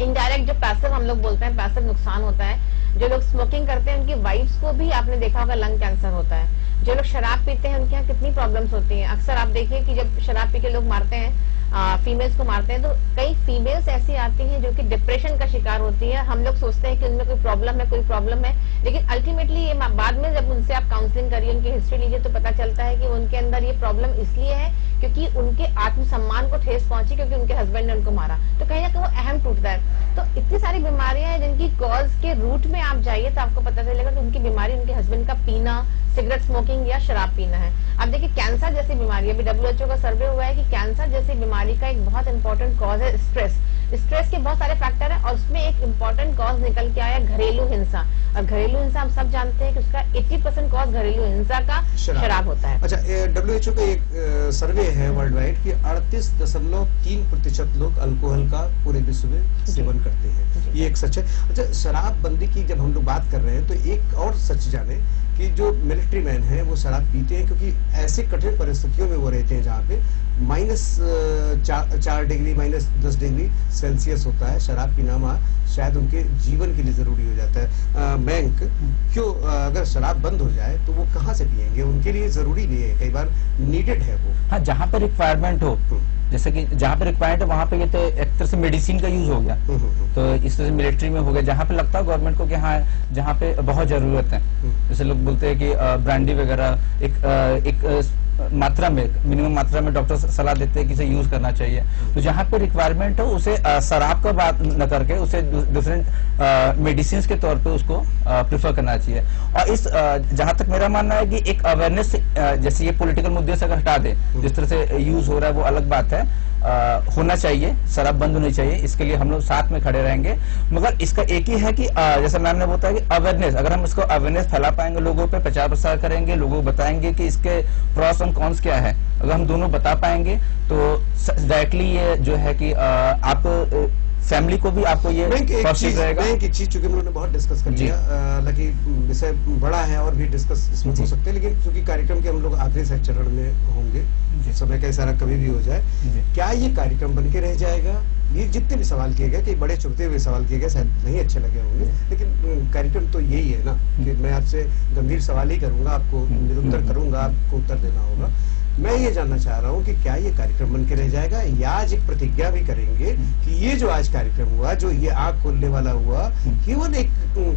इनडायरेक्ट जो पैसिव हम लोग बोलते हैं, पैसिव नुकसान होता है। जो लोग स्मोकिंग करते हैं उनकी वाइफ्स को भी आपने देखा होगा लंग कैंसर होता है। जो लोग शराब पीते हैं उनके यहाँ कितनी प्रॉब्लम्स होती हैं। अक्सर आप देखिए कि जब शराब पी के लोग मारते हैं, फीमेल्स को मारते हैं, तो कई फीमेल्स ऐसी आती हैं जो कि डिप्रेशन का शिकार होती है। हम लोग सोचते हैं कि उनमें कोई प्रॉब्लम है, लेकिन अल्टीमेटली ये बाद में जब उनसे आप काउंसलिंग करिए, उनकी हिस्ट्री लीजिए, तो पता चलता है कि उनके अंदर ये प्रॉब्लम इसलिए है क्योंकि उनके आत्मसम्मान को ठेस पहुंची, क्योंकि उनके हस्बैंड ने उनको मारा। तो कहीं ना कहीं वो अहम टूटता है। तो इतनी सारी बीमारियां हैं जिनकी कॉज के रूट में आप जाइए तो आपको पता चलेगा कि उनकी बीमारी उनके हस्बैंड का पीना, सिगरेट स्मोकिंग या शराब पीना है। अब देखिए कैंसर जैसी बीमारी, अभी WHO का सर्वे हुआ है कि कैंसर जैसी बीमारी का एक बहुत इंपॉर्टेंट कॉज है स्ट्रेस। स्ट्रेस के बहुत सारे फैक्टर है और उसमें एक इम्पोर्टेंट कॉज निकल के आया घरेलू हिंसा। और घरेलू हिंसा हम सब जानते हैं कि उसका 80% कॉज घरेलू हिंसा का शराब होता है। अच्छा, WHO का एक सर्वे है वर्ल्ड वाइड कि 38.3% लोग अल्कोहल का पूरे विश्व में सेवन करते हैं। ये एक सच है। अच्छा, शराबबंदी की जब हम लोग बात कर रहे हैं तो एक और सच जाने कि जो मिलिट्री मैन है वो शराब पीते हैं, क्योंकि ऐसे कठिन परिस्थितियों में वो रहते हैं जहाँ पे -4 डिग्री, -10 डिग्री सेल्सियस होता है। शराब पीना शायद उनके जीवन के लिए जरूरी हो जाता है। बैंक क्यों, अगर शराब बंद हो जाए तो वो कहाँ से पिएंगे? उनके लिए जरूरी नहीं है, कई बार नीडेड है वो। हाँ, जहाँ पर रिक्वायरमेंट हो, जैसे कि जहाँ पे रिक्वायरमेंट है वहाँ पे ये तो एक तरह से मेडिसिन का यूज हो गया, तो इस तरह से मिलिट्री में हो गया। जहाँ पे लगता है गवर्नमेंट को कि हाँ जहाँ पे बहुत जरूरत है, जैसे लोग बोलते हैं कि ब्रांडी वगैरह एक मात्रा में, मिनिमम मात्रा में डॉक्टर सलाह देते हैं कि इसे यूज करना चाहिए। तो जहाँ पे रिक्वायरमेंट हो उसे शराब का बात न करके उसे दूसरे मेडिसिन के तौर पे उसको प्रेफर करना चाहिए। और इस जहाँ तक मेरा मानना है कि एक अवेयरनेस, जैसे ये पॉलिटिकल मुद्दे से अगर हटा दे, जिस तरह से यूज हो रहा है वो अलग बात है, होना चाहिए, शराब बंद होनी चाहिए, इसके लिए हम लोग साथ में खड़े रहेंगे। मगर इसका एक ही है कि जैसा मैम ने बताया कि अवेयरनेस, अगर हम इसको अवेयरनेस फैला पाएंगे, लोगों पे प्रचार प्रसार करेंगे, लोगों को बताएंगे कि इसके प्रोस और कॉन्स क्या है, अगर हम दोनों बता पाएंगे तो डायरेक्टली ये जो है कि आप फैमिली को भी आपको ये पॉजिटिव रहेगा। एक चीज चूंकि हम लोगों ने बहुत डिस्कस कर लिया, हालांकि विषय बड़ा है और भी डिस्कस इसमें हो सकते हैं, लेकिन चूंकि कार्यक्रम के हम लोग आखिरी चरण में होंगे, समय का इशारा कभी भी हो जाए, क्या ये कार्यक्रम बन के रह जाएगा? ये जितने भी सवाल किए गए, कई बड़े चुभते हुए सवाल किए गए, शायद नहीं अच्छे लगे होंगे, लेकिन कार्यक्रम तो यही है ना कि मैं आपसे गंभीर सवाल ही करूंगा, आपको निरुत्तर करूंगा, आपको उत्तर देना होगा। मैं ये जानना चाह रहा हूँ कि क्या ये कार्यक्रम बन के रह जाएगा, या आज एक प्रतिज्ञा भी करेंगे कि ये जो आज कार्यक्रम हुआ, जो ये आंख खोलने वाला हुआ, केवल एक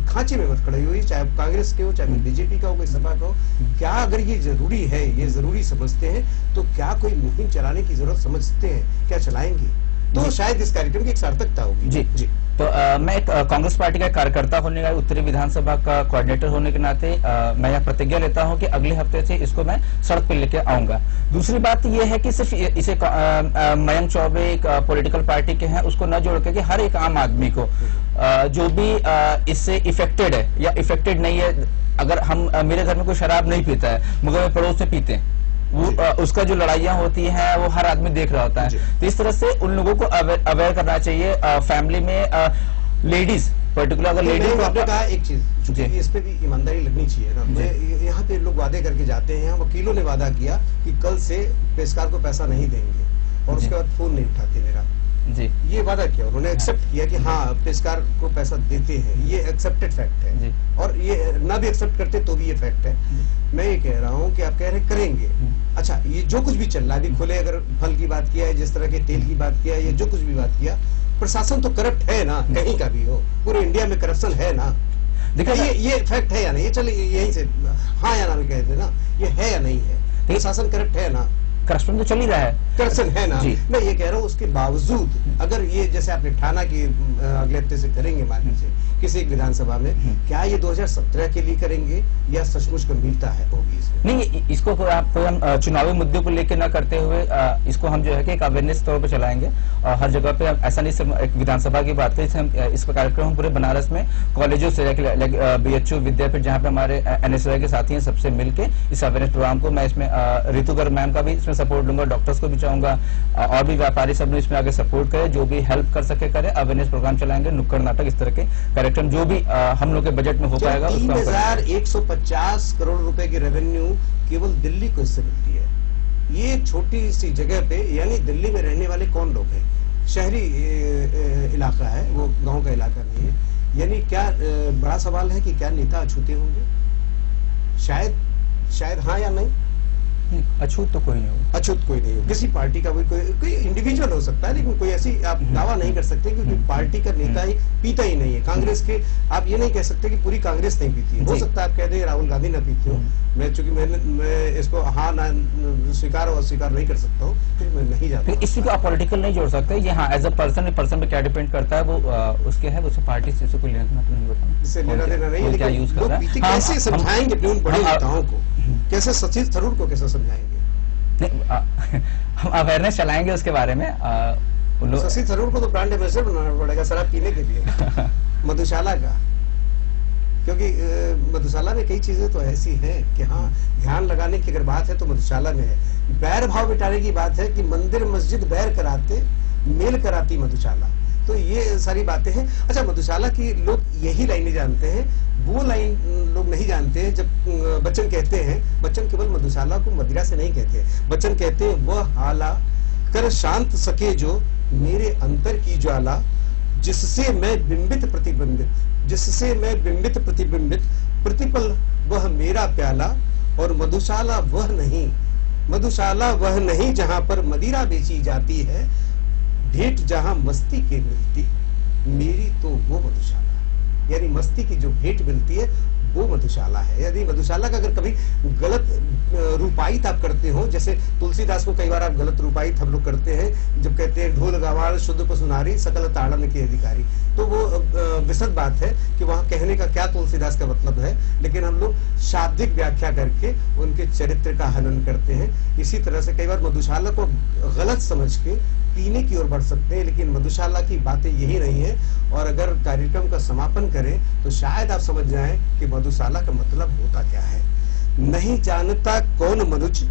खांचे में मत खड़ी हुई, चाहे कांग्रेस के हो, चाहे बीजेपी का हो, कोई सपा का हो, क्या अगर ये जरूरी है, ये जरूरी समझते हैं, तो क्या कोई मुहिम चलाने की जरूरत समझते हैं? क्या चलाएंगे? तो शायद इस कार्यक्रम की एक सार्थकता होगी। जी जी। तो मैं एक कांग्रेस पार्टी का कार्यकर्ता होने का, उत्तरी विधानसभा का कोऑर्डिनेटर होने के नाते मैं यह प्रतिज्ञा लेता हूं कि अगले हफ्ते से इसको मैं सड़क पर लेके आऊंगा। दूसरी बात यह है कि सिर्फ इसे मयंक चौबे एक पॉलिटिकल पार्टी के हैं उसको न जोड़ के, कि हर एक आम आदमी को जो भी इससे इफेक्टेड है या इफेक्टेड नहीं है, अगर हम मेरे घर में कोई शराब नहीं पीता है मगर मेरे पड़ोस में पीते हैं, वो उसका जो लड़ाइयाँ होती हैं वो हर आदमी देख रहा होता है। तो इस तरह से उन लोगों को अवेयर करना चाहिए। फैमिली में लेडीज पर्टिकुलर, अगर लेडीज को आपने कहा एक चीज, इस पे भी ईमानदारी लगनी चाहिए ना। यहाँ पे लोग वादे करके जाते हैं, वकीलों ने वादा किया कि कल से पेशकार को पैसा नहीं देंगे, और उसके बाद फोन नहीं उठाते मेरा जी। ये वादा किया उन्होंने, एक्सेप्ट किया कि हाँ पेशकार को पैसा देते हैं, ये एक्सेप्टेड फैक्ट है जी। और ये ना भी एक्सेप्ट करते तो भी ये फैक्ट है। मैं ये कह रहा हूँ कि आप कह रहे करेंगे, अच्छा ये जो कुछ भी चल रहा है अभी, खुले अगर फल की बात किया है, जिस तरह के तेल की बात किया है, ये जो कुछ भी बात किया, प्रशासन तो करप्ट है ना, कहीं का भी हो, पूरे इंडिया में करप्शन है ना। देखिए ये फैक्ट है या नहीं, ये चलिए यहीं से हाँ या ना में कहते ना, ये है या नहीं है, प्रशासन करप्ट है ना, करप्शन तो चल ही रहा है, करप्शन है ना। मैं ये कह रहा हूँ उसके बावजूद अगर ये जैसे आपने ठाना की अगले हफ्ते से करेंगे मान लीजिए किसी एक विधानसभा में, क्या ये 2017 के लिए करेंगे या सचमुच गंभीरता है होगी इसमें? नहीं, इसको कोई हम चुनावी मुद्दे को लेकर ना करते हुए इसको हम जो है कि एक अवेयरनेस तौर पर चलाएंगे। और हर जगह पे ऐसा नहीं सिर्फ एक विधानसभा की बात करें, हम इस कार्यक्रम हम पूरे बनारस में कॉलेजों से BHU विद्यापीठ जहाँ पे हमारे NSY के साथी हैं सबसे मिलके इस अवेयरनेस प्रोग्राम को, मैं इसमें ऋतु गर्ग मैम का भी इसमें सपोर्ट लूंगा, डॉक्टर्स को भी चाहूंगा और भी व्यापारी सब ने इसमें आगे सपोर्ट करे, जो भी हेल्प कर सके करे। अवेयरनेस प्रोग्राम चलाएंगे, नुक्कड़ नाटक, इस तरह के कार्यक्रम जो भी हम लोग के बजट में हो पाएगा। 3150 करोड़ रुपए की रेवेन्यू केवल दिल्ली को इससे मिलती है। ये छोटी सी जगह पे, यानी दिल्ली में रहने वाले कौन लोग हैं, शहरी इलाका है वो, गांव का इलाका नहीं है। यानी क्या बड़ा सवाल है कि क्या नेता अछूते होंगे? शायद हाँ या नहीं? अछूत तो कोई नहीं हो, अछूत कोई नहीं हो, किसी पार्टी का कोई इंडिविजुअल हो सकता है, लेकिन कोई ऐसी आप दावा नहीं कर सकते क्योंकि पार्टी का नेता ही पीता ही नहीं है। कांग्रेस के आप ये नहीं कह सकते कि पूरी कांग्रेस नहीं पीती है, हो सकता है आप कह दें राहुल गांधी ना पीती हो। मैं चूंकि मैं इसको हाँ ना स्वीकार और अस्वीकार नहीं कर सकता हूँ, फिर मैं नहीं जाता। इसी को आप पॉलिटिकल नहीं जोड़ सकते, ये हाँ एज अ पर्सन पे क्या डिपेंड करता है, वो उसके है, उससे पार्टी से कोई लेना देना तो नहीं होता, इससे लेना देना नहीं है। क्या यूज कर रहा है, कैसे समझाएंगे अपने उन बड़े नेताओं को, कैसे शशि थरूर को कैसे समझाएंगे? हम अवेयरनेस चलाएंगे उसके बारे में। शशि थरूर को तो ब्रांड एम्बेसडर बनाना पड़ेगा शराब पीने के लिए मधुशाला का, क्योंकि मधुशाला में कई चीजें तो ऐसी हैं कि हाँ ध्यान लगाने की अगर बात है तो मधुशाला में है। बैर भाव मिटाने की बात है कि मंदिर मस्जिद बैर कराते मेल कराती मधुशाला, तो ये सारी बातें हैं। अच्छा, मधुशाला की लोग यही लाइनें जानते हैं, वो लाइन लोग नहीं जानते हैं। जब बच्चन कहते हैं, बच्चन केवल मधुशाला को मदिरा से नहीं कहते, बच्चन कहते हैं वह हाला कर शांत सके जो मेरे अंतर की ज्वाला, जिससे मैं बिंबित प्रतिबिंबित, जिससे मैं बिंबित प्रतिबिंबित, प्रतिपल वह मेरा प्याला। और मधुशाला वह नहीं, मधुशाला वह नहीं जहां पर मदिरा बेची जाती है, भेंट जहां मस्ती के मिलती, मेरी तो वो मधुशाला, यानी मस्ती की जो भेंट मिलती है वो मधुशाला है। यदि मधुशाला का अगर कभी गलत रूपायित आप करते हो, जैसे तुलसीदास को कई बार आप गलत रूपायित हम लोग करते हैं, जब कहते हैं ढोल गवार शुद्ध को सुनारी सकल ताड़न के अधिकारी, तो वो विशद बात है कि वहां कहने का क्या तुलसीदास का मतलब है, लेकिन हम लोग शाब्दिक व्याख्या करके उनके चरित्र का हनन करते हैं। इसी तरह से कई बार मधुशाला को गलत समझ के पीने की ओर बढ़ सकते हैं, लेकिन मधुशाला की बातें यही नहीं है। और अगर कार्यक्रम का समापन करें तो शायद आप समझ जाएं कि मधुशाला का मतलब होता क्या है। नहीं जानता कौन मनुज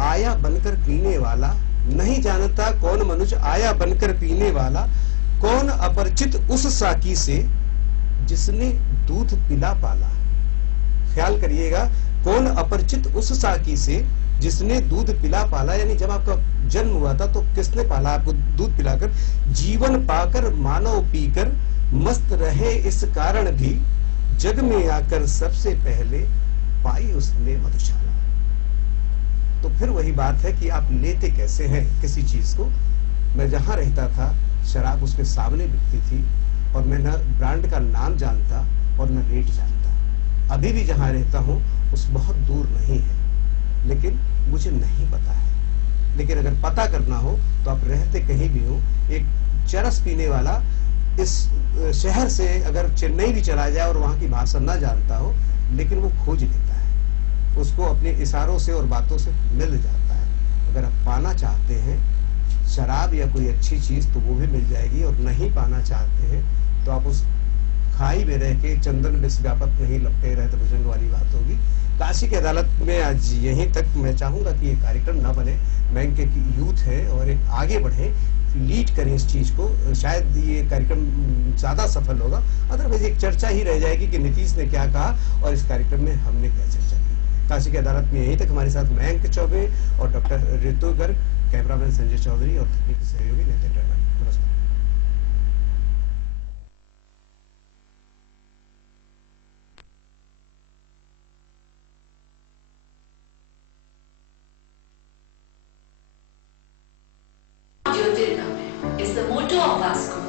आया बनकर पीने वाला, नहीं जानता कौन मनुज आया बनकर पीने वाला, कौन अपरिचित उस साकी से जिसने दूध पिला पाला। ख्याल करिएगा, कौन अपरिचित उस साकी से जिसने दूध पिला पाला, यानी जब आपका जन्म हुआ था तो किसने पाला आपको दूध पिलाकर, जीवन पाकर मानव पीकर मस्त रहे इस कारण भी, जग में आकर सबसे पहले पाई उसने मधुशाला। तो फिर वही बात है कि आप लेते कैसे हैं किसी चीज को। मैं जहां रहता था शराब उसके सामने बिकती थी और मैं न ब्रांड का नाम जानता और न रेट जानता। अभी भी जहां रहता हूं उस बहुत दूर नहीं है, लेकिन मुझे नहीं पता है। लेकिन अगर पता करना हो तो आप रहते कहीं भी हो, एक चरस पीने वाला इस शहर से अगर चेन्नई भी चला जाए और वहां की भाषा ना जानता हो, लेकिन वो खोज लेता है, उसको अपने इशारों से और बातों से मिल जाता है। अगर आप पाना चाहते हैं शराब या कोई अच्छी चीज तो वो भी मिल जाएगी, और नहीं पाना चाहते हैं तो आप उस खाई में रह के चंदन विष व्यापक नहीं लपटे रहे तो भुजंग वाली बात होगी। काशी की अदालत में आज यहीं तक मैं चाहूंगा कि ये कार्यक्रम ना बने। बैंक की यूथ है और एक आगे बढ़े, लीड करें इस चीज को, शायद ये कार्यक्रम ज्यादा सफल होगा। अदरवाइज एक चर्चा ही रह जाएगी कि नीतीश ने क्या कहा और इस कार्यक्रम में हमने क्या चर्चा की। काशी की अदालत में यहीं तक हमारे साथ मयंक चौबे और डॉक्टर ऋतु गर्ग, कैमरामैन संजय चौधरी और तकनीकी सहयोगी नितिन रैना। नमस्कार। Jyotirgamay is the motto of our school.